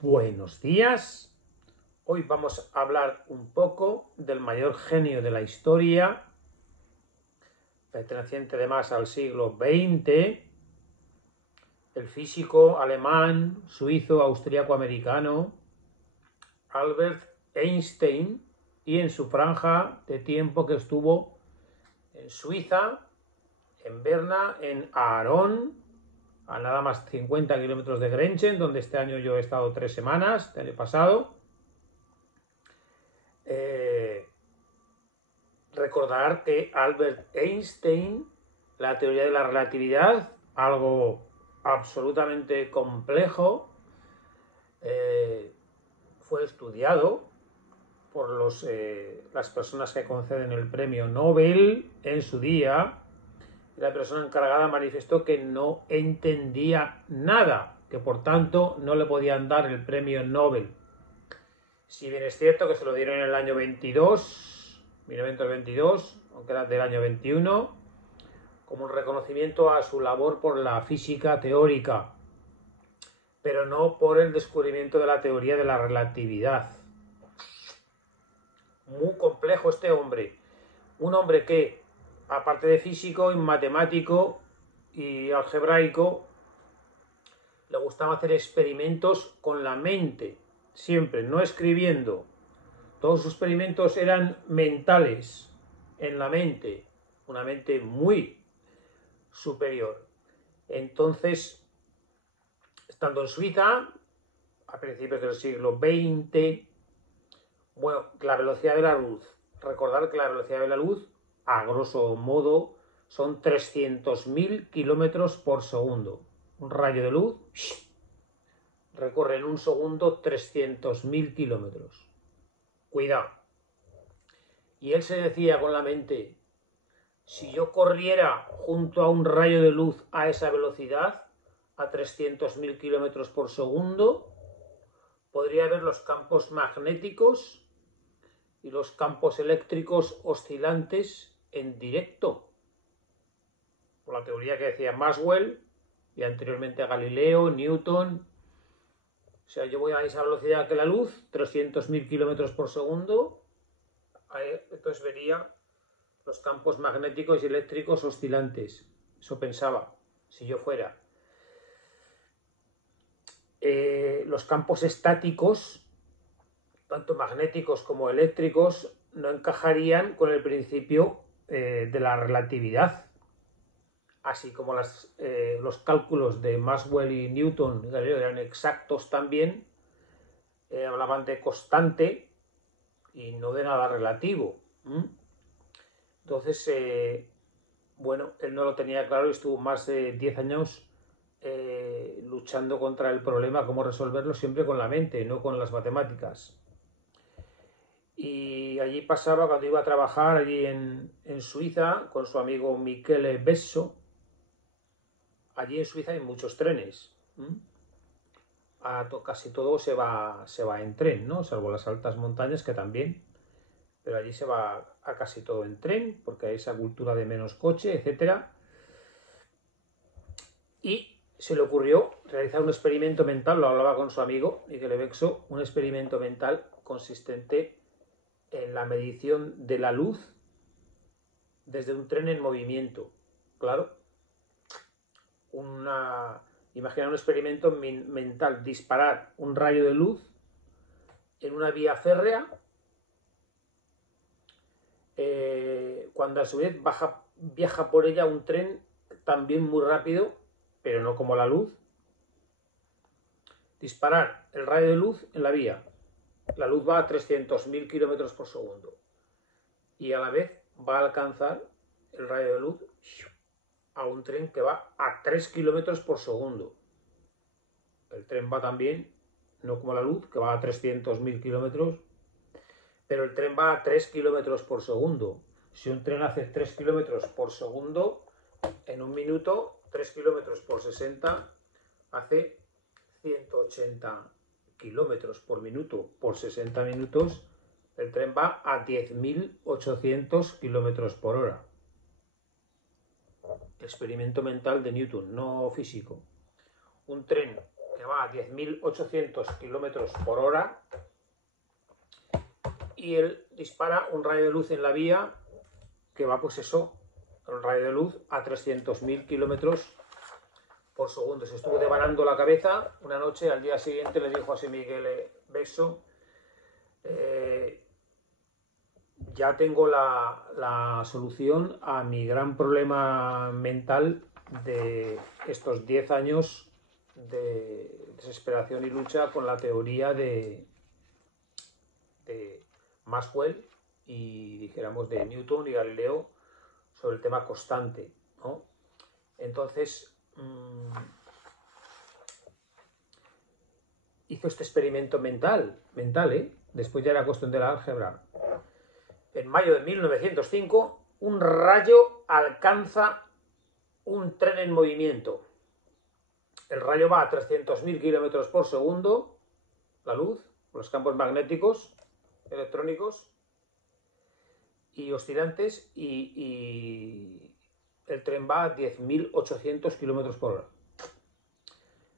Buenos días. Hoy vamos a hablar un poco del mayor genio de la historia, perteneciente además al siglo XX, el físico alemán, suizo, austríaco-americano, Albert Einstein, y en su franja de tiempo que estuvo en Suiza, en Berna, en Aarón, a nada más 50 kilómetros de Grenchen, donde este año yo he estado 3 semanas, el año pasado. Recordar que Albert Einstein, la teoría de la relatividad, algo absolutamente complejo, fue estudiado por las personas que conceden el premio Nobel en su día. La persona encargada manifestó que no entendía nada, que por tanto no le podían dar el premio Nobel. Si bien es cierto que se lo dieron en el año 1922, aunque era del año 21, como un reconocimiento a su labor por la física teórica, pero no por el descubrimiento de la teoría de la relatividad. Muy complejo este hombre. Un hombre que, aparte de físico y matemático y algebraico, le gustaba hacer experimentos con la mente, siempre, no escribiendo. Todos sus experimentos eran mentales, en la mente, una mente muy superior. Entonces, estando en Suiza, a principios del siglo XX, bueno, la velocidad de la luz. Recordar que la velocidad de la luz, a grosso modo, son 300.000 kilómetros por segundo. Un rayo de luz recorre en un segundo 300.000 kilómetros. Cuidado. Y él se decía con la mente, si yo corriera junto a un rayo de luz a esa velocidad, a 300.000 kilómetros por segundo, podría ver los campos magnéticos y los campos eléctricos oscilantes en directo. Por la teoría que decía Maxwell y anteriormente Galileo, Newton. O sea, yo voy a esa velocidad que la luz, 300.000 kilómetros por segundo, entonces vería los campos magnéticos y eléctricos oscilantes. Eso pensaba, si yo fuera. Los campos estáticos, tanto magnéticos como eléctricos, no encajarían con el principio de la relatividad. Así como los cálculos de Maxwell y Newton y Galileo eran exactos también, hablaban de constante y no de nada relativo. Entonces, bueno, él no lo tenía claro y estuvo más de 10 años luchando contra el problema, cómo resolverlo siempre con la mente, no con las matemáticas. Y allí pasaba, cuando iba a trabajar allí en Suiza, con su amigo Michele Besso. Allí en Suiza hay muchos trenes. Casi todo se va en tren, ¿no? Salvo las altas montañas, que también. Pero allí se va a casi todo en tren, porque hay esa cultura de menos coche, etc. Y se le ocurrió realizar un experimento mental, lo hablaba con su amigo Michele Besso, un experimento mental consistente en la medición de la luz desde un tren en movimiento. Claro, imaginar un experimento mental, disparar un rayo de luz en una vía férrea, cuando a su vez viaja por ella un tren también muy rápido, pero no como la luz. Disparar el rayo de luz en la vía. La luz va a 300.000 kilómetros por segundo y a la vez va a alcanzar el rayo de luz a un tren que va a 3 kilómetros por segundo. El tren va también, no como la luz, que va a 300.000 kilómetros, pero el tren va a 3 kilómetros por segundo. Si un tren hace 3 kilómetros por segundo, en un minuto, 3 kilómetros por 60 hace 180 kilómetros por minuto. Por 60 minutos, el tren va a 10.800 kilómetros por hora. Experimento mental de Newton, no físico. Un tren que va a 10.800 kilómetros por hora y él dispara un rayo de luz en la vía que va, pues eso, un rayo de luz a 300.000 kilómetros por segundo. Se estuvo devanando la cabeza una noche, al día siguiente le dijo a José Miguel Besso, ya tengo la solución a mi gran problema mental de estos 10 años de desesperación y lucha con la teoría de Maxwell y, dijéramos, de Newton y Galileo sobre el tema constante, ¿no? Entonces hizo este experimento mental, después ya era cuestión de la álgebra. En mayo de 1905, un rayo alcanza un tren en movimiento. El rayo va a 300.000 kilómetros por segundo, la luz, los campos magnéticos, electrónicos y oscilantes, y el tren va a 10.800 kilómetros por hora.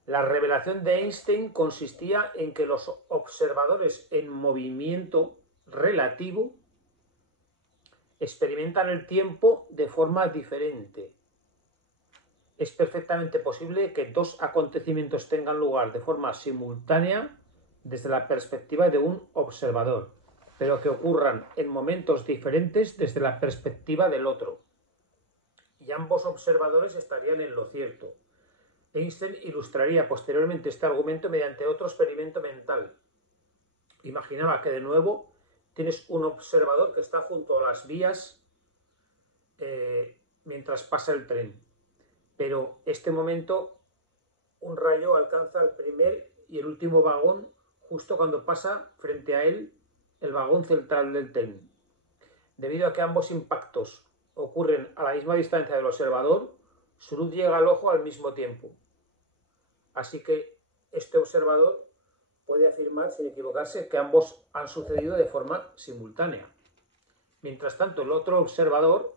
La revelación de Einstein consistía en que los observadores en movimiento relativo experimentan el tiempo de forma diferente. Es perfectamente posible que dos acontecimientos tengan lugar de forma simultánea desde la perspectiva de un observador, pero que ocurran en momentos diferentes desde la perspectiva del otro. Y ambos observadores estarían en lo cierto. Einstein ilustraría posteriormente este argumento mediante otro experimento mental. Imaginaba que de nuevo tienes un observador que está junto a las vías mientras pasa el tren. Pero este momento un rayo alcanza el primer y el último vagón justo cuando pasa frente a él el vagón central del tren. Debido a que ambos impactos ocurren a la misma distancia del observador, su luz llega al ojo al mismo tiempo. Así que este observador puede afirmar, sin equivocarse, que ambos han sucedido de forma simultánea. Mientras tanto, el otro observador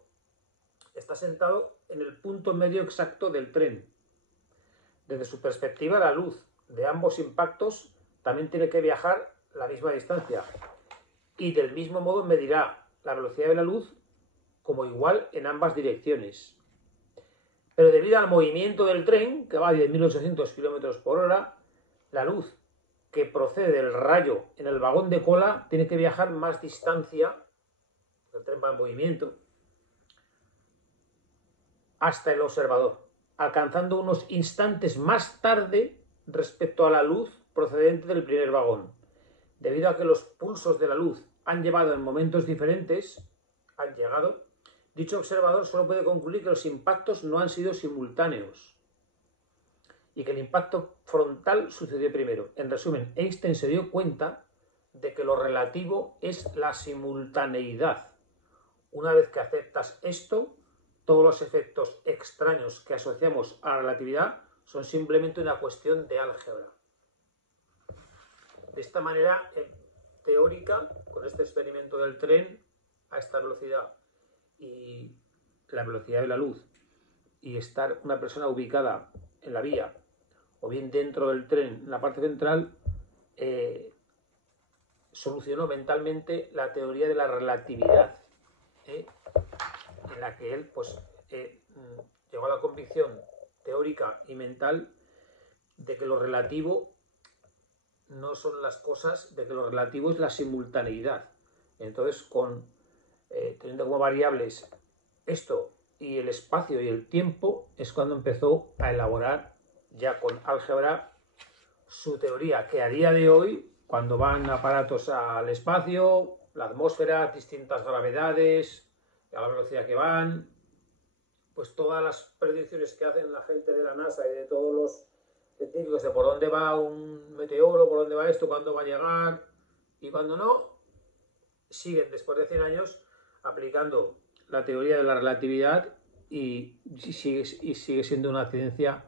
está sentado en el punto medio exacto del tren. Desde su perspectiva, la luz de ambos impactos también tiene que viajar la misma distancia y del mismo modo medirá la velocidad de la luz como igual en ambas direcciones. Pero debido al movimiento del tren, que va a 10.800 km por hora, la luz que procede del rayo en el vagón de cola tiene que viajar más distancia, el tren va en movimiento, hasta el observador, alcanzando unos instantes más tarde respecto a la luz procedente del primer vagón. Debido a que los pulsos de la luz han llegado en momentos diferentes, dicho observador solo puede concluir que los impactos no han sido simultáneos y que el impacto frontal sucedió primero. En resumen, Einstein se dio cuenta de que lo relativo es la simultaneidad. Una vez que aceptas esto, todos los efectos extraños que asociamos a la relatividad son simplemente una cuestión de álgebra. De esta manera teórica, con este experimento del tren a esta velocidad y la velocidad de la luz, y estar una persona ubicada en la vía o bien dentro del tren, en la parte central, solucionó mentalmente la teoría de la relatividad, en la que él llegó a la convicción teórica y mental de que lo relativo no son las cosas, de que lo relativo es la simultaneidad. Entonces, teniendo como variables esto y el espacio y el tiempo, es cuando empezó a elaborar ya con álgebra su teoría, que a día de hoy, cuando van aparatos al espacio, la atmósfera, distintas gravedades, a la velocidad que van, pues todas las predicciones que hacen la gente de la NASA y de todos los científicos de por dónde va un meteoro, por dónde va esto, cuándo va a llegar y cuándo no, siguen después de 100 años aplicando la teoría de la relatividad y sigue siendo una ciencia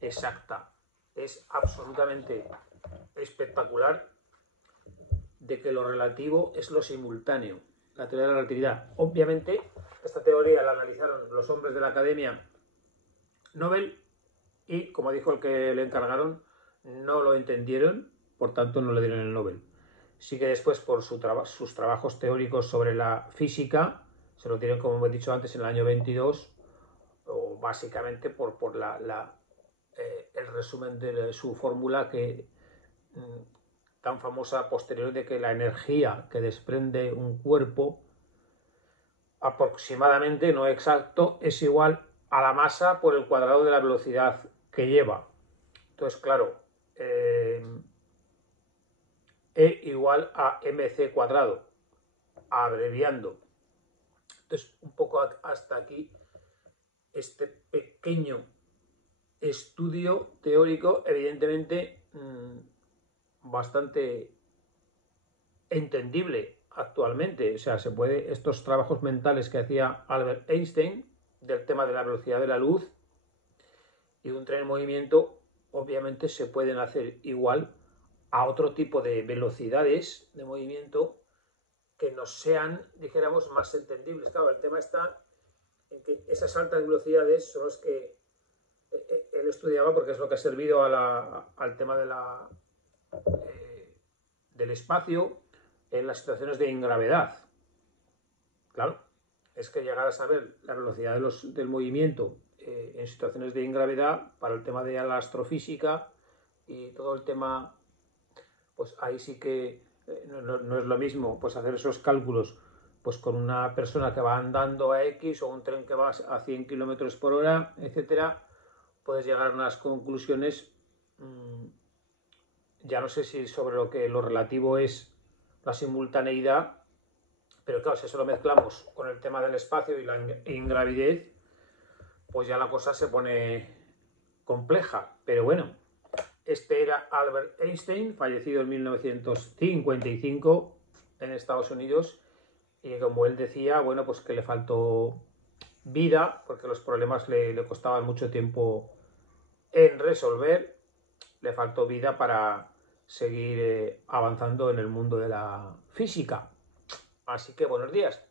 exacta. Es absolutamente espectacular de que lo relativo es lo simultáneo, la teoría de la relatividad. Obviamente, esta teoría la analizaron los hombres de la Academia Nobel y, como dijo el que le encargaron, no lo entendieron, por tanto no le dieron el Nobel. Sí que después por sus trabajos teóricos sobre la física, se lo dieron, como he dicho antes, en el año 22, o básicamente por el resumen de su fórmula que tan famosa posterior de que la energía que desprende un cuerpo aproximadamente, no exacto, es igual a la masa por el cuadrado de la velocidad que lleva. Entonces, claro, E igual a mc cuadrado, abreviando. Entonces, un poco hasta aquí este pequeño estudio teórico, evidentemente bastante entendible actualmente. O sea, se puede, estos trabajos mentales que hacía Albert Einstein del tema de la velocidad de la luz y un tren en movimiento, obviamente se pueden hacer igual a otro tipo de velocidades de movimiento que nos sean, dijéramos, más entendibles. Claro, el tema está en que esas altas velocidades son las que él estudiaba, porque es lo que ha servido al tema de del espacio en las situaciones de ingravedad. Claro, es que llegar a saber la velocidad del movimiento en situaciones de ingravedad para el tema de la astrofísica y todo el tema, pues ahí sí que no es lo mismo pues hacer esos cálculos pues con una persona que va andando a X o un tren que va a 100 km por hora, etcétera. Puedes llegar a unas conclusiones, ya no sé si sobre lo relativo es la simultaneidad, pero claro, si eso lo mezclamos con el tema del espacio y la ingravidez, pues ya la cosa se pone compleja. Pero bueno, este era Albert Einstein, fallecido en 1955 en Estados Unidos, y como él decía, bueno, pues que le faltó vida, porque los problemas le costaban mucho tiempo en resolver, le faltó vida para seguir avanzando en el mundo de la física. Así que buenos días.